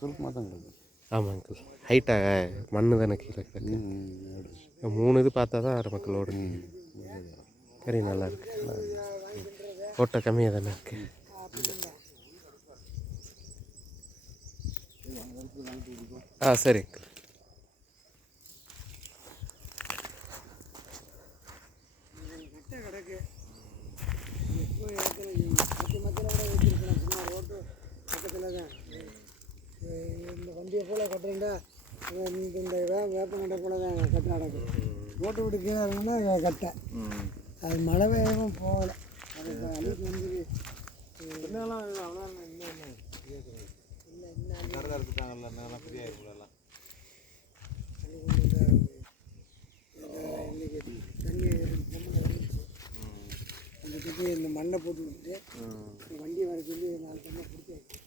சுருக்கமாக தான் கிடக்கு. ஆமாம் அங்கிள். ஹைட்டாக மண்ணு தானே கீழே கிடக்கு. 3 இது பார்த்தா தான் அரை மக்களோட. கறி நல்லா இருக்கு. ஓட்டை கம்மியாக தானே இருக்கு. சரி அங்கிள். இந்த வண்டியை போல் கட்டுறீங்களா, இந்த வேப்பங்கட்டை போல் தான் கட்டை நடக்கும். ரோட்டு விட்டு கீழே இருக்குன்னா கட்டை அது மழை பெய்யவும் போகலை. அது அழுக்கு வந்து இன்னும் தண்ணி இந்த மண்ணை போட்டு விட்டுட்டு வண்டி வர சொல்லி 4 தண்ணி பிடிச்சி